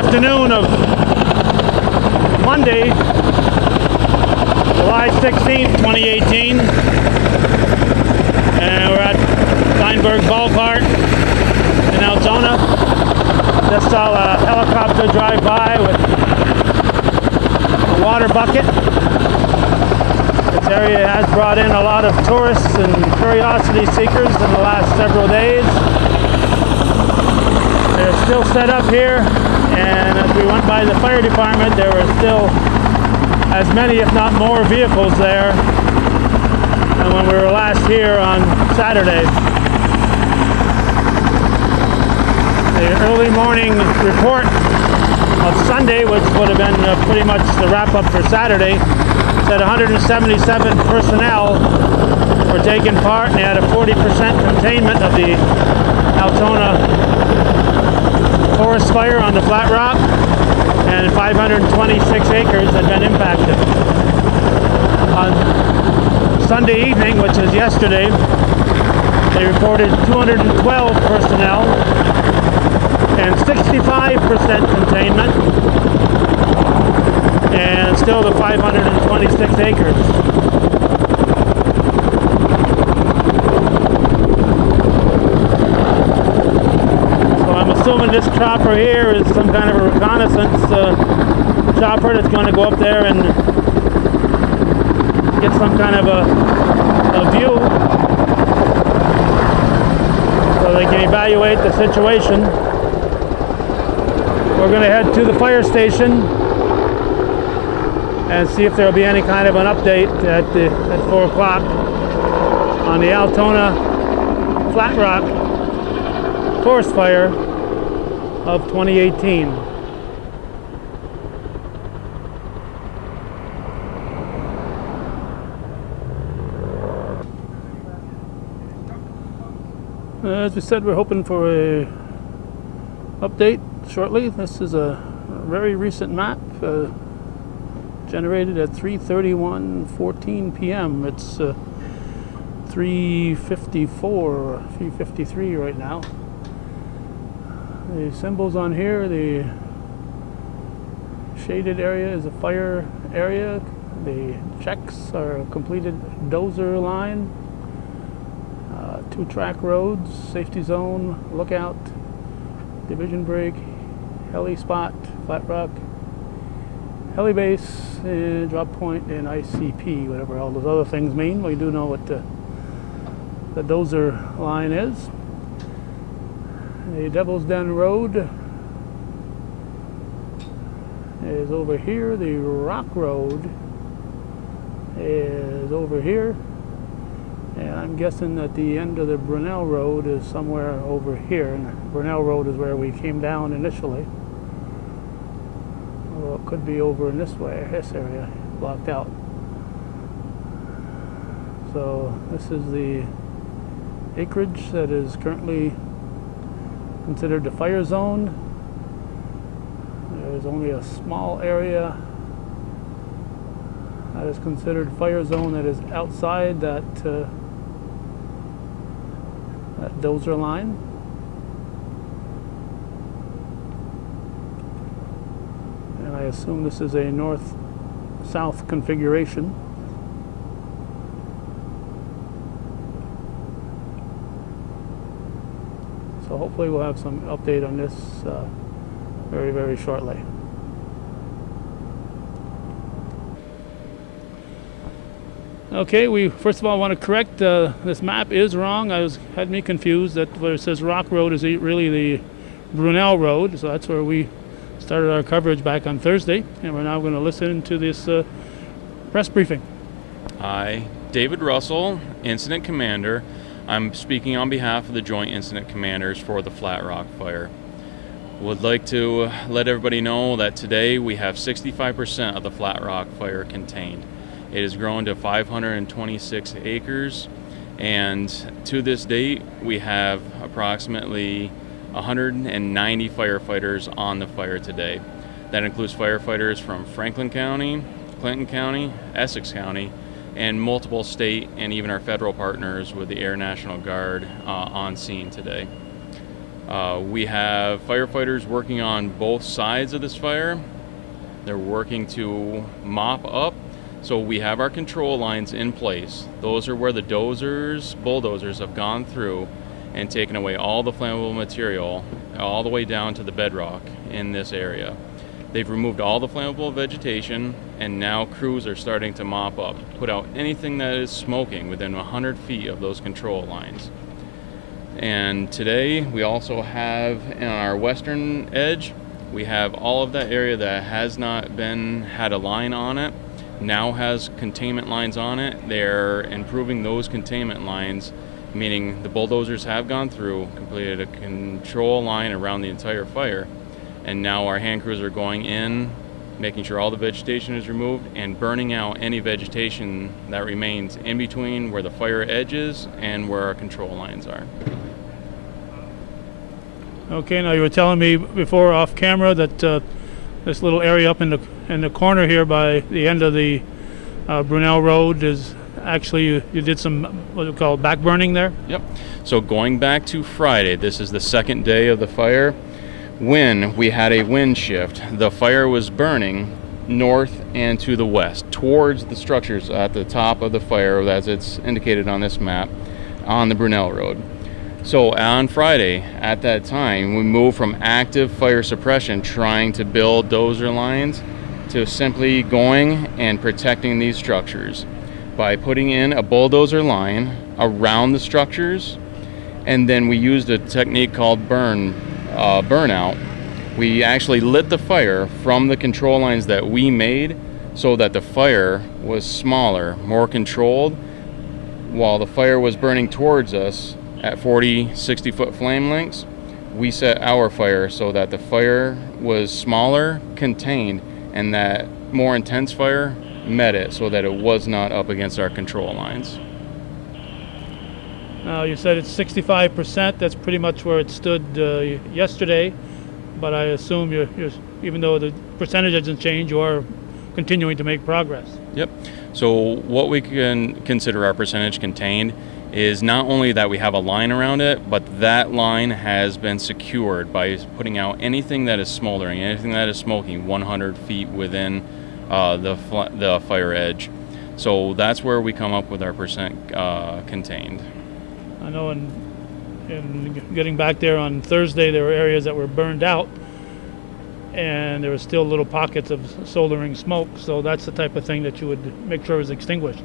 afternoon of Monday, July 16th, 2018. And we're at Steinberg Ballpark in Altona. Just saw a helicopter drive by with a water bucket. This area has brought in a lot of tourists and curiosity seekers in the last several days. They're still set up here, and as we went by the fire department, there were still as many, if not more, vehicles there than when we were last here on Saturday. The early morning report of Sunday, which would have been pretty much the wrap-up for Saturday, said 177 personnel were taking part, and they had a 40% containment of the Altona Forest Fire on the Flat Rock, and 526 acres had been impacted. On Sunday evening, which is yesterday, they reported 212 personnel and 65% containment, and still the 526 acres. Assuming this chopper here is some kind of a reconnaissance chopper that's going to go up there and get some kind of a view so they can evaluate the situation. We're going to head to the fire station and see if there will be any kind of an update at 4 o'clock on the Altona Flat Rock Forest Fire of 2018. As we said, we're hoping for a update shortly. This is a very recent map generated at 3:31:14 p.m. It's 3:54, 3:53 right now. The symbols on here, the shaded area is a fire area. The checks are a completed dozer line, 2-track roads, safety zone, lookout, division break, heli spot, Flat Rock, heli base, drop point, and ICP, whatever all those other things mean. We do know what the dozer line is. The Devil's Den Road is over here. The Rock Road is over here. And I'm guessing that the end of the Brunel Road is somewhere over here. And Brunel Road is where we came down initially. Well, it could be over in this way, this area, blocked out. So this is the acreage that is currently considered the fire zone. There's only a small area that is considered fire zone that is outside that that dozer line. And I assume this is a north-south configuration. So hopefully we'll have some update on this very, very shortly. Okay, we first of all want to correct this map is wrong. Had me confused that where it says Rock Road is really the Brunel Road. So that's where we started our coverage back on Thursday, and we're now going to listen to this press briefing. Hi, David Russell, Incident Commander. I'm speaking on behalf of the Joint Incident Commanders for the Flat Rock Fire. Would like to let everybody know that today we have 65% of the Flat Rock Fire contained. It has grown to 526 acres, and to this date we have approximately 190 firefighters on the fire today. That includes firefighters from Franklin County, Clinton County, Essex County, and multiple state and even our federal partners with the Air National Guard on scene today. We have firefighters working on both sides of this fire. They're working to mop up. So we have our control lines in place. Those are where the bulldozers have gone through and taken away all the flammable material all the way down to the bedrock in this area. They've removed all the flammable vegetation, and now crews are starting to mop up, put out anything that is smoking within 100 feet of those control lines. And today we also have in our western edge, we have all of that area that has not had a line on it, now has containment lines on it. They're improving those containment lines, meaning the bulldozers have gone through, completed a control line around the entire fire, and now our hand crews are going in, making sure all the vegetation is removed and burning out any vegetation that remains in between where the fire edge is and where our control lines are. Okay, now you were telling me before off camera that this little area up in the corner here by the end of the Brunel Road is actually, you did some, what do you call it, back burning there? Yep. So going back to Friday, this is the second day of the fire. When we had a wind shift, the fire was burning north and to the west towards the structures at the top of the fire, as it's indicated on this map, on the Brunel Road. So on Friday, at that time, we moved from active fire suppression, trying to build dozer lines, to simply going and protecting these structures by putting in a bulldozer line around the structures. And then we used a technique called burnout. We actually lit the fire from the control lines that we made so that the fire was smaller, more controlled. While the fire was burning towards us at 40, 60 foot flame lengths, we set our fire so that the fire was smaller, contained, and that more intense fire met it so that it was not up against our control lines. Now you said it's 65%. That's pretty much where it stood yesterday, but I assume you're, even though the percentage hasn't changed, you are continuing to make progress. Yep. So what we can consider our percentage contained is not only that we have a line around it, but that line has been secured by putting out anything that is smoldering, anything that is smoking 100 feet within the fire edge. So that's where we come up with our percent contained. I know in getting back there on Thursday, there were areas that were burned out, and there were still little pockets of soldering smoke, so that's the type of thing that you would make sure is extinguished.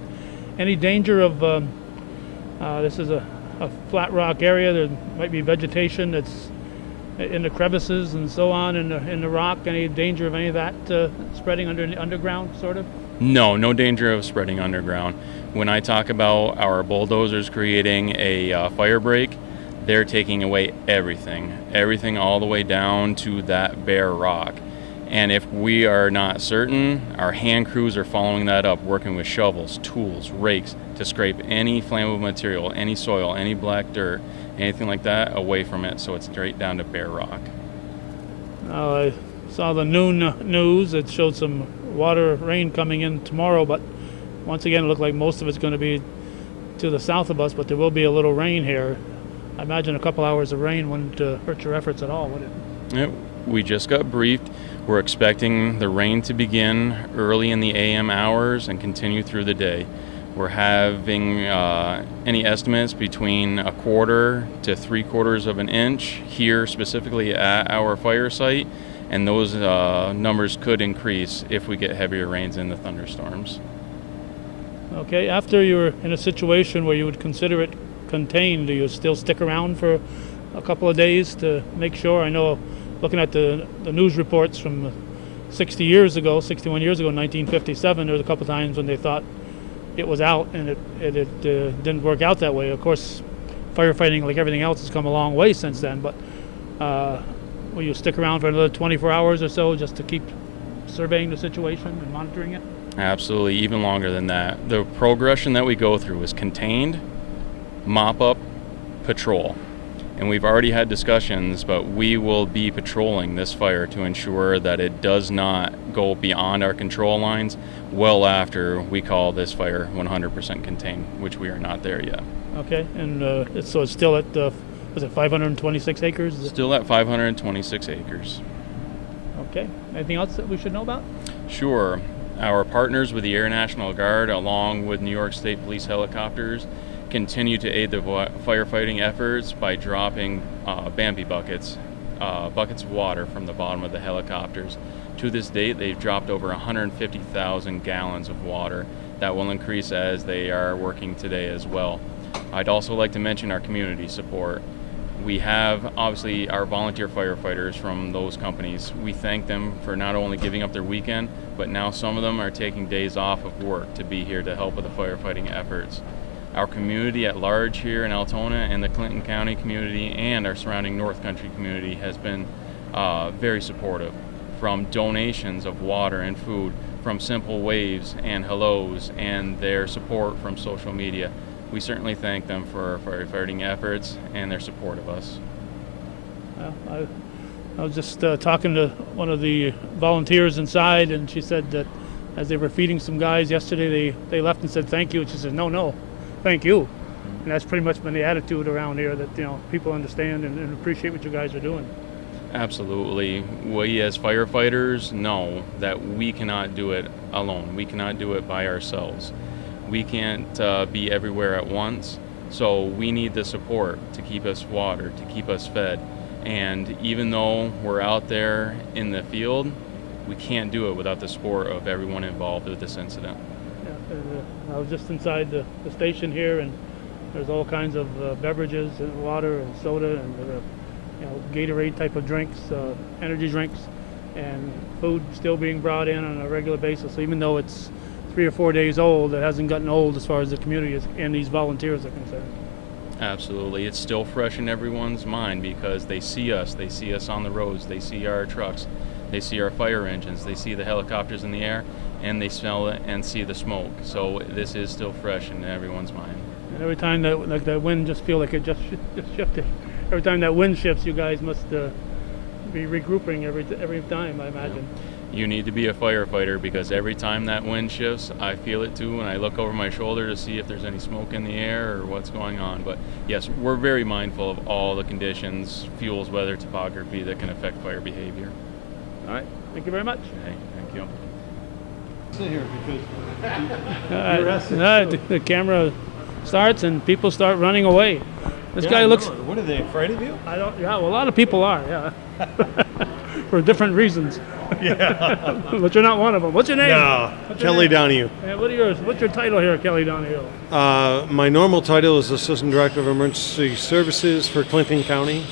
Any danger of, this is a flat rock area, there might be vegetation that's in the crevices and so on in the rock. Any danger of any of that spreading underground, sort of? No danger of spreading underground. When I talk about our bulldozers creating a fire break, they're taking away everything all the way down to that bare rock. And if we are not certain, our hand crews are following that up, working with shovels, tools, rakes to scrape any flammable material, any soil, any black dirt, anything like that away from it, so it's straight down to bare rock. I saw the noon news. It showed some rain coming in tomorrow, but once again it looked like most of it's going to be to the south of us, but there will be a little rain here. I imagine a couple hours of rain wouldn't hurt your efforts at all, would it? Yep. We just got briefed. We're expecting the rain to begin early in the AM hours and continue through the day. We're having any estimates between 1/4 to 3/4 of an inch here specifically at our fire site, and those numbers could increase if we get heavier rains in the thunderstorms. Okay, after you're in a situation where you would consider it contained, do you still stick around for a couple of days to make sure? I know, looking at the news reports from 61 years ago, 1957, there was a couple of times when they thought it was out, and it didn't work out that way. Of course, firefighting, like everything else, has come a long way since then, but will you stick around for another 24 hours or so just to keep surveying the situation and monitoring it? Absolutely, even longer than that. The progression that we go through is contained, mop up, patrol. And we've already had discussions, but we will be patrolling this fire to ensure that it does not go beyond our control lines well after we call this fire 100% contained, which we are not there yet. Okay, and so it's still at Was it 526 acres? Still at 526 acres. Okay. Anything else that we should know about? Sure. Our partners with the Air National Guard, along with New York State Police helicopters, continue to aid the firefighting efforts by dropping Bambi buckets, buckets of water from the bottom of the helicopters. To this date, they've dropped over 150,000 gallons of water. That will increase as they are working today as well. I'd also like to mention our community support. We have obviously our volunteer firefighters from those companies. We thank them for not only giving up their weekend, but now some of them are taking days off of work to be here to help with the firefighting efforts. Our community at large here in Altona and the Clinton County community and our surrounding North Country community has been very supportive. From donations of water and food, from simple waves and hellos, and their support from social media. We certainly thank them for our firefighting efforts and their support of us. I was just talking to one of the volunteers inside, and she said that as they were feeding some guys yesterday, they left and said thank you, and she said, no, thank you. And that's pretty much been the attitude around here, that people understand and appreciate what you guys are doing. Absolutely. We as firefighters know that we cannot do it alone. We cannot do it by ourselves. We can't be everywhere at once, so we need the support to keep us watered, to keep us fed. And even though we're out there in the field, we can't do it without the support of everyone involved with this incident. Yeah, I was just inside the station here, and there's all kinds of beverages and water and soda and Gatorade type of drinks, energy drinks, and food still being brought in on a regular basis. So even though it's 3 or 4 days old, it hasn't gotten old as far as the community and these volunteers are concerned. Absolutely. It's still fresh in everyone's mind because they see us on the roads, they see our trucks, they see our fire engines, they see the helicopters in the air, and they smell it and see the smoke. So this is still fresh in everyone's mind. And every time that wind just feel like it just shifted. Every time that wind shifts, you guys must be regrouping every time, I imagine. You need to be a firefighter because every time that wind shifts, I feel it too, and I look over my shoulder to see if there's any smoke in the air or what's going on. But yes, we're very mindful of all the conditions, fuels, weather, topography that can affect fire behavior. All right, thank you very much. Okay, thank you. Sit here because the camera starts and people start running away. This guy looks. What are they, afraid of you? I don't. Yeah, well, a lot of people are. Yeah, for different reasons. Yeah. But you're not one of them. What's your name? No, Kelly Donahue. Yeah, what are yours? What's your title here, Kelly Donahue? My normal title is Assistant Director of Emergency Services for Clinton County.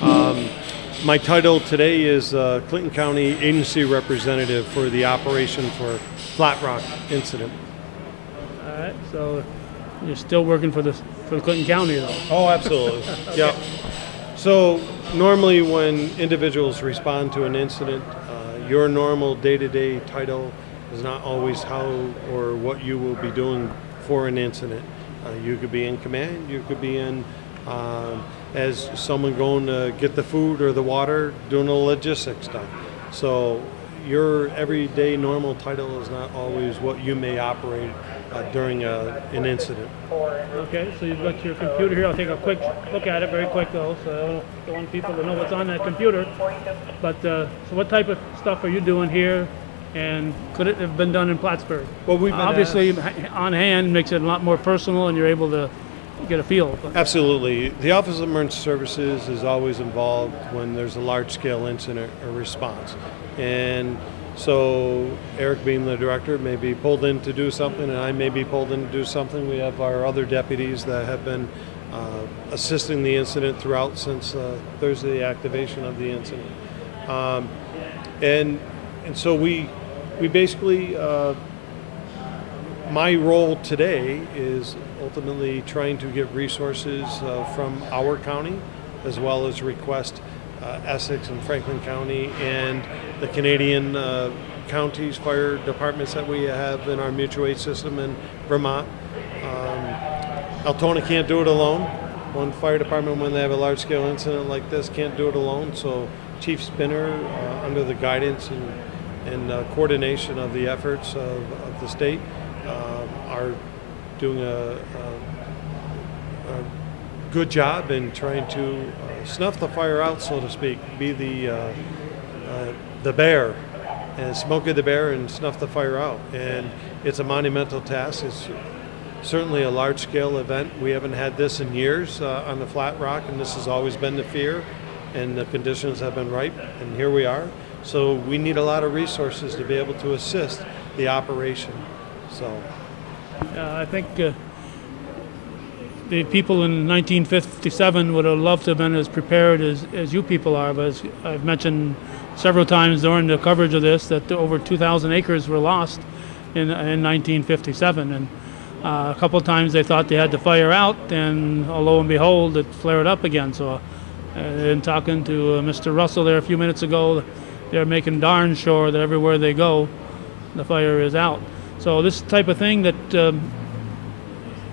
My title today is Clinton County Agency Representative for the operation for Flat Rock incident. All right, so you're still working for the Clinton County, though. Oh, absolutely. Yeah. So normally when individuals respond to an incident, your normal day-to-day title is not always how or what you will be doing for an incident. You could be in command, you could be in as someone going to get the food or the water, doing the logistics stuff. So your everyday normal title is not always what you may operate during an incident. Okay, so you've got your computer here. I'll take a quick look at it, very quick though, so I don't want people to know what's on that computer. But so what type of stuff are you doing here, and could it have been done in Plattsburgh? Well, we've been obviously on hand makes it a lot more personal, and you're able to get a feel. Absolutely. The Office of Emergency Services is always involved when there's a large-scale incident or response. And so Eric, being the director, may be pulled in to do something, and I may be pulled in to do something. We have our other deputies that have been assisting the incident throughout since Thursday, the activation of the incident. And so we basically, my role today is ultimately trying to get resources from our county, as well as request Essex and Franklin County and the Canadian counties, fire departments that we have in our mutual aid system in Vermont. Altona can't do it alone. One fire department, when they have a large-scale incident like this, can't do it alone. So Chief Spinner, under the guidance and coordination of the efforts of the state, are doing good job in trying to snuff the fire out, so to speak, be the bear, and Smokey the Bear, and snuff the fire out. And it's a monumental task. It's certainly a large-scale event. We haven't had this in years on the Flat Rock, and this has always been the fear, and the conditions have been ripe, and here we are. So we need a lot of resources to be able to assist the operation. So I think the people in 1957 would have loved to have been as prepared as you people are, but as I've mentioned several times during the coverage of this, that over 2,000 acres were lost in 1957, and a couple of times they thought they had the fire out, and lo and behold, it flared up again. So in talking to Mr. Russell there a few minutes ago, they're making darn sure that everywhere they go, the fire is out. So this type of thing that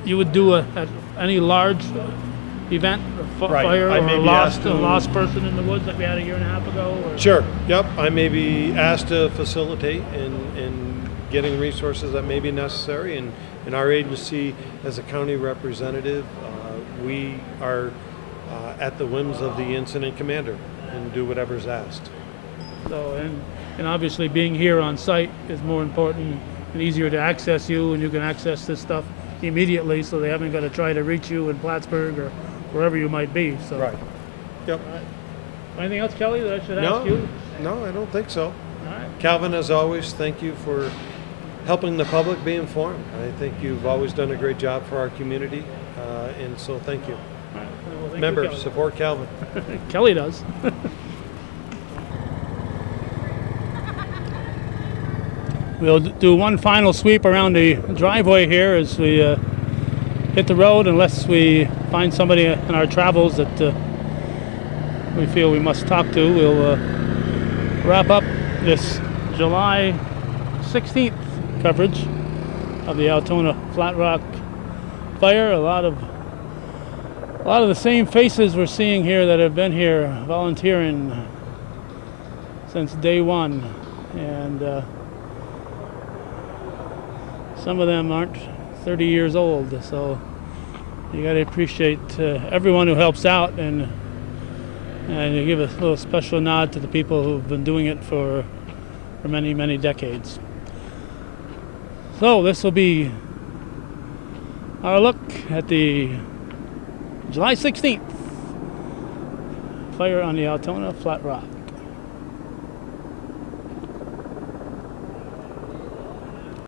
you would do at any large event, fire, or a lost person in the woods like we had a year and a half ago? Or? Sure, yep. I may be asked to facilitate in getting resources that may be necessary. And in our agency, as a county representative, we are at the whims of the incident commander and do whatever's asked. So, and obviously being here on site is more important and easier to access you, and you can access this stuff immediately, so they haven't got to try to reach you in Plattsburgh or wherever you might be. So. Right. Yep. All right. Anything else, Kelly, that I should ask you? No, I don't think so. All right. Calvin, as always, thank you for helping the public be informed. I think you've always done a great job for our community, and so thank you. All right. Well, thank Remember, you, Kelly. support Calvin. Kelly does. We'll do one final sweep around the driveway here as we hit the road, unless we find somebody in our travels that we feel we must talk to. We'll wrap up this July 16th coverage of the Altona Flat Rock Fire. A lot of the same faces we're seeing here that have been here volunteering since day one, and some of them aren't 30 years old, so you got to appreciate everyone who helps out, and you give a little special nod to the people who've been doing it for many, many decades. So this will be our look at the July 16th fire on the Altona Flat Rock.